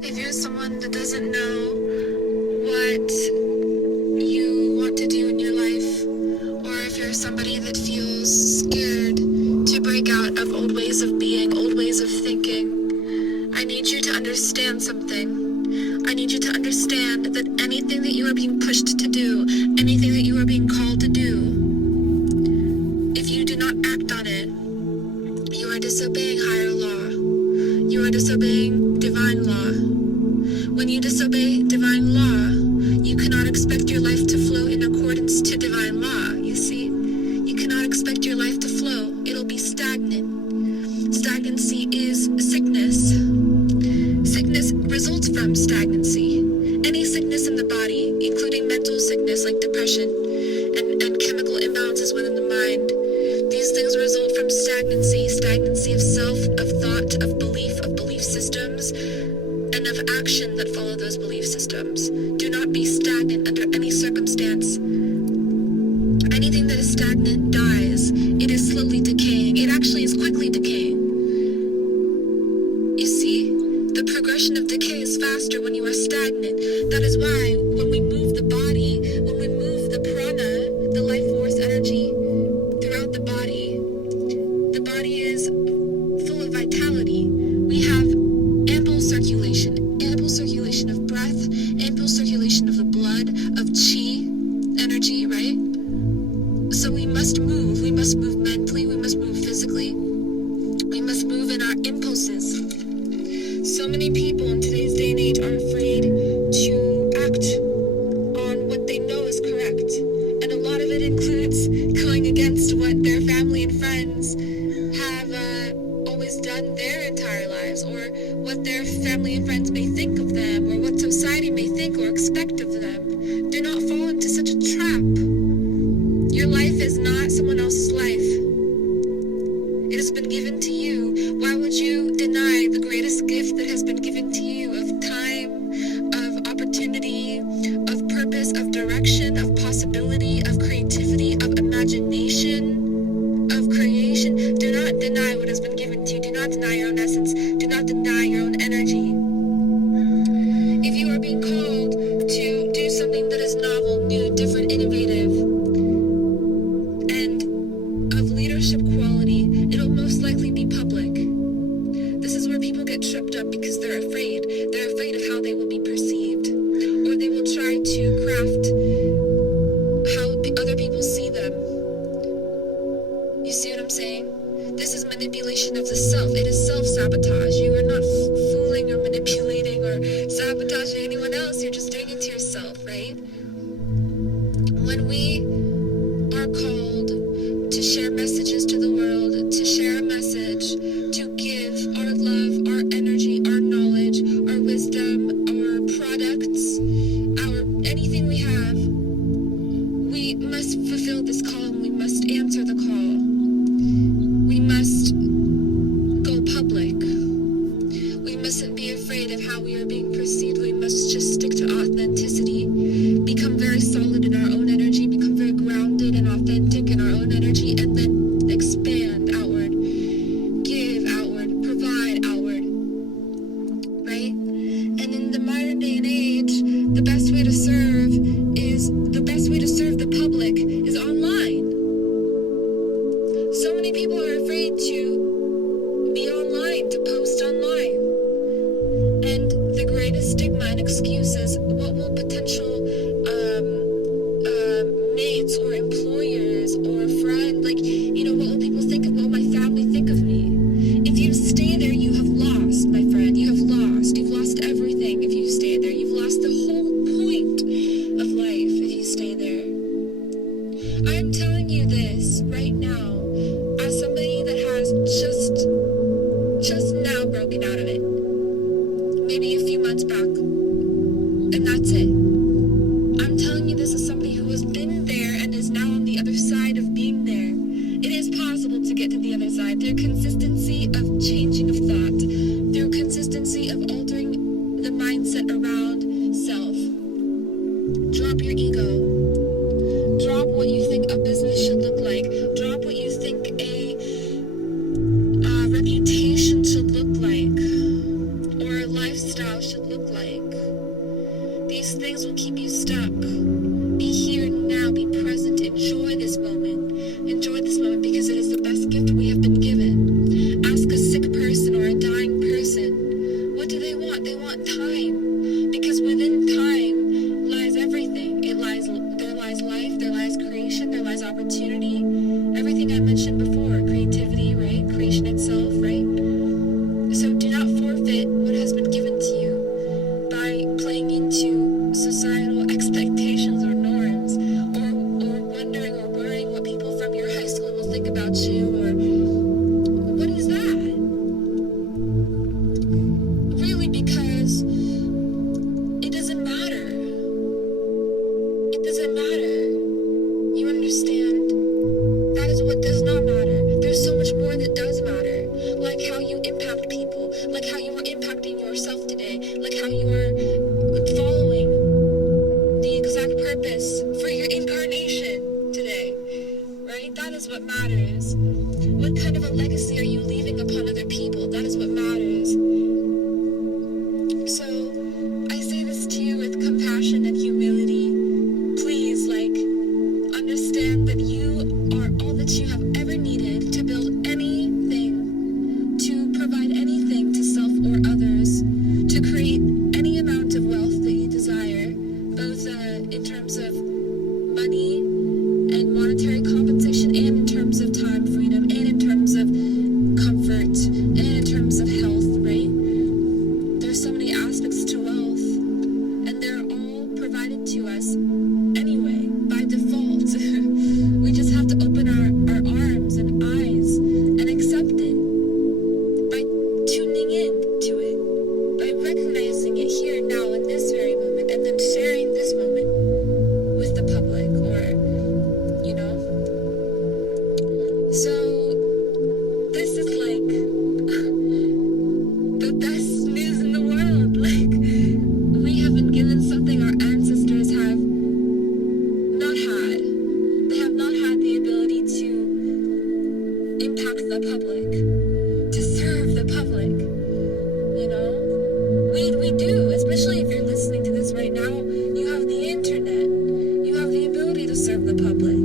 If you're someone that doesn't know what you want to do in your life, or if you're somebody that feels scared to break out of old ways of being, old ways of thinking, I need you to understand something. I need you to understand that anything that you are being pushed to do, anything that you are being called to do, if you do not act on it, you are disobeying higher law. You are disobeying divine law. When you disobey divine law, you cannot expect your life to flow in accordance to divine law, you see? You cannot expect your life to flow. It'll be stagnant. Stagnancy is sickness. Sickness results from stagnancy. Any sickness in the body, including mental sickness like depression and chemical imbalances within the mind, these things result from stagnancy. Stagnancy of self, of thought, of belief systems, and of action that follow those belief systems. Do not be stagnant under any circumstance. Anything that is stagnant dies. It is slowly decaying. It actually is quickly decaying. You see, the progression of decay is faster when you are stagnant. That is why when we move the body, when we move the prana, the life force energy throughout the body is full of vitality. We have ample circulation of breath, ample circulation of the blood, of chi, energy, right? So we must move mentally, we must move physically, we must move in our impulses. So many people in today's day and age are afraid to act on what they know is correct. And a lot of it includes going against what their family and friends have always done their entire lives, or what their family and friends may think of them, or what society may think or expect of them. Do not fall into such a trap. Your life is not someone else's life. It has been given to you. Why would you deny the greatest gift that has been given to you of time, of opportunity, of purpose, of direction, of possibility, of creativity, of imagination, of creation? Do not deny what has been given to you. Do not deny your own essence. Do not deny your own energy. If you are being called to do something that is novel, new, different, innovative, and of leadership quality, it'll most likely be public. This is where people get tripped up because they're afraid. They're afraid of how they will be perceived, or they will try to craft how other people see them. You see what I'm saying? This is manipulation of the self. It is self-sabotage. You are not fooling or manipulating or sabotaging anyone else. You're just doing it to yourself, right? When we are called to share messages to the world, to share a message, to give our love, our energy, our knowledge, our wisdom, our products, our anything we have, we must fulfill this call and we must answer the call. We must go public. We mustn't be afraid of how we are being perceived. We must just stick to authenticity, become very solid in our own energy, become very grounded and authentic in our own energy, and then expand outward, give outward, provide outward, right? And in the modern day and age, the best way to serve the public is online. So many people are afraid to be online, to post online. And the greatest stigma and excuse is, what will potential mates or employers or friends, what will people think of, what will my family think of me? If you stay there, you have lost, my friend. You have lost. You've lost everything if you stay there. You've lost the whole point of life if you stay there. I'm telling you this right now as somebody that has just now broken out of it. Maybe a few months back. And that's it. I'm telling you this as somebody who has been there and is now on the other side of being there. It is possible to get to the other side through consistency of changing of thought, through consistency of altering the mindset around self. Drop your ego. Drop what you think a business should look like. Drop what you think a reputation should look like, or a lifestyle lifestyle should look like. These things will keep you stuck. Be here now, be present, enjoy this moment. Enjoy this moment because it is the best gift we have been given. Ask a sick person or a dying person, what do they want? They want time. Because within time lies everything. There lies life, there lies creation, there lies opportunity. Everything I mentioned before, creativity, right? Creation itself, right? So do not forfeit what has been given to you by playing into societal expectations or norms, or wondering or worrying what people from your high school will think about you, or what is that? Really, because it doesn't matter. It doesn't matter. You understand? That is what does not matter. There's so much more that does matter. Like how you impact people, like how you are impacting yourself today, like how you are following the exact purpose for your incarnation today, right? That is what matters. What kind of a legacy are you leaving upon other people? That is what matters. So I say this to you with compassion and humility. Please, understand that you are all that you have ever needed to build anything, to provide anything to self or others, to create any amount of wealth that you desire, both in terms of money and monetary compensation, and in terms of time freedom, and in terms of comfort, and in terms of health, right? There's so many aspects to wealth, and they're all provided to us anyway, by default. We just have to open our arms and eyes and accept it by tuning in to it, by recognizing it here now in this very moment, and then sharing this moment with the public, or so this is the best news in the world. We have been given something our ancestors have not had. They have not had the ability to impact the public, to serve the public. We do, especially if you're listening to this right now. You have the internet. You have the ability to serve the public.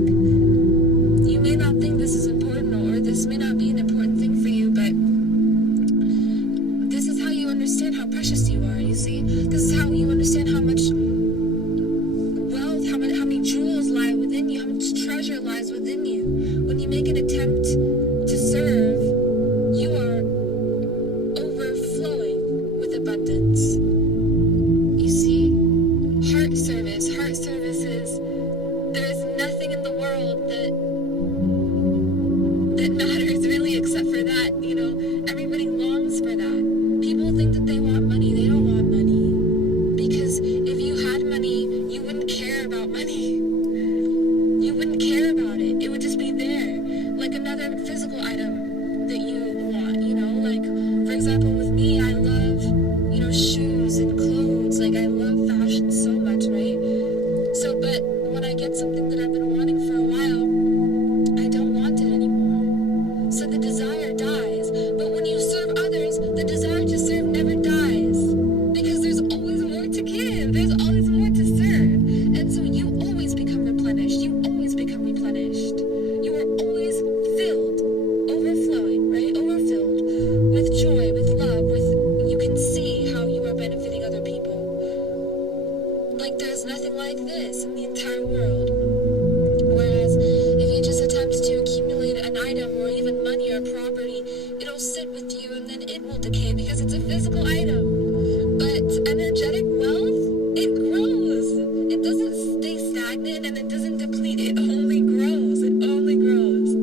You may not think this is important, or this may not be an important thing for you, but this is how you understand how precious you are, you see? This is how you understand how much wealth, how many jewels lie within you, how much treasure lies within you. When you make an attempt to serve, you are overflowing with abundance. You see? Heart service is, there is nothing in the world that matters really except for that. Everybody longs for that. People think that they want money. They don't want money. Because if you had money, you wouldn't care about money. You wouldn't care about it. It would just be there, like another physical item that you want, for example, with me, I love, shoes and clothes. I love fashion so much, right? So, but when I get something that I've been wanting for a while, I don't want it anymore. So the desire dies. But when you serve others, the desire to serve never dies. Because there's always more to give. There's always more to serve. And so you always become replenished. You always become replenished. You are always filled, overflowing, right? Overfilled with joy, with love, you can see how you are benefiting other people. There's nothing like this in the entire world. Whereas if you just attempt to accumulate an item, or even money or property, it'll sit with you and then it will decay because it's a physical item. But energetic wealth, it grows. It doesn't stay stagnant, and it doesn't deplete. It only grows. It only grows.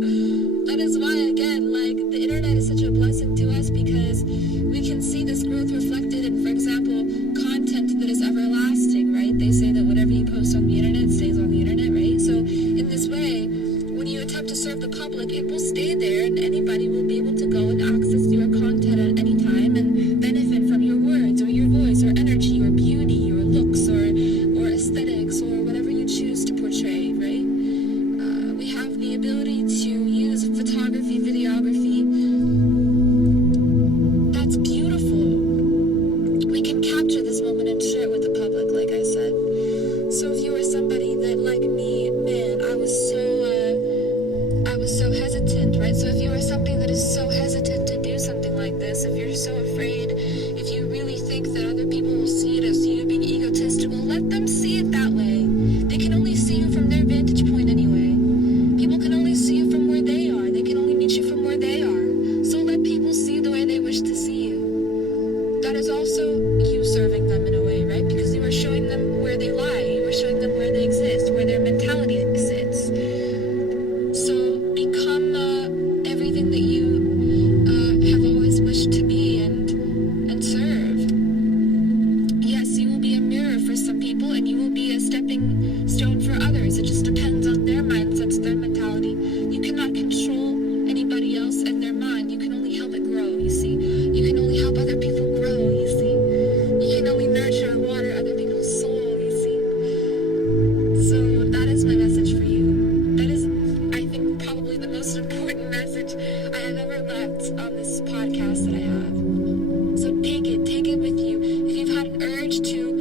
That is why, again, the internet is such a blessing to us, because we can see this growth reflected in, for example, content that is everlasting, right? They say that whatever you post on the internet stays on the internet, right? So in this way, when you attempt to serve the public, it will stay there, and anybody will be able to go and access your content at any time and benefit from your words, or your voice, or energy, or beauty, or looks, or aesthetics, or whatever you choose to portray, right? We have the ability to use photography, videography. That's beautiful. We can is also you serving them in a way, right? Because you are showing them where they lie. You are showing them where they exist, where their mentality sits. So become everything that you have always wished to be and serve. Yes, you will be a mirror for some people, and you will be a stepping stone for others. It just depends on their mindsets, their mentality. You cannot control anybody else and their mind. You can only help it grow, you see. You can only help other people grow, you see. You can only nurture and water other people's soul, you see. So that is my message for you. That is, I think, probably the most important message I have ever left on this podcast that I have. So take it with you. If you've had an urge to